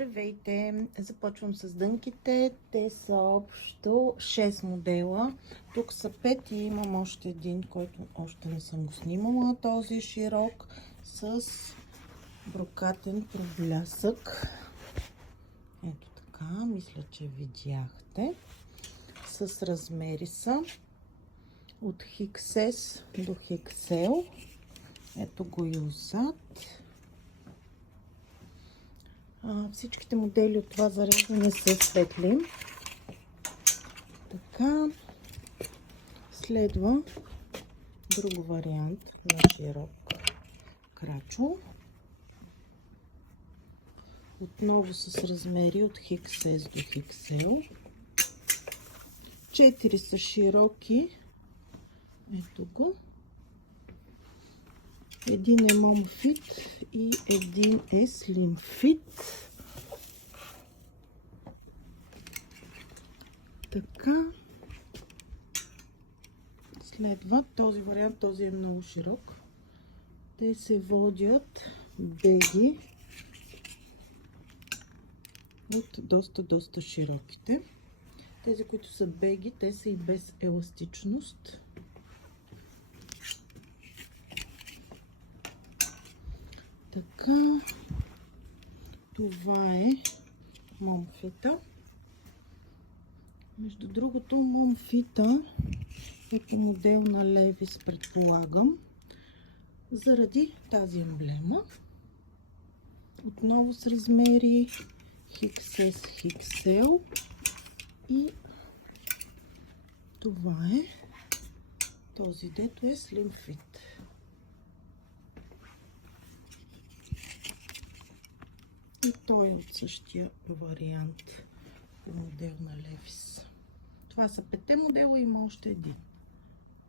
Здравейте! Започвам с дънките. Те са общо 6 модела. Тук са 5 и имам още един, който още не съм го снимала. Този е широк с брокатен проблясък. Ето така, мисля, че видяхте. С размери са от XS до XL. Ето го и отзад. Всичките модели от това зареждане са светли. Така, следва друг вариант на широк крачо. Отново с размери от XS до XL. 4 са широки. Ето го. Един е Mom Fit и един е Slim Fit. Така. Следва този вариант, този е много широк. Те се водят беги от доста широките. Тези, които са беги, те са и без еластичност. Така, това е Mom Fit. Между другото, Mom Fit е по модел на Levi's, предполагам, заради тази емблема. Отново с размери XS, XL и това е този, дето е Slim Fit. И той е от същия вариант по модел на Levi's. Това са 5 модела, има още един.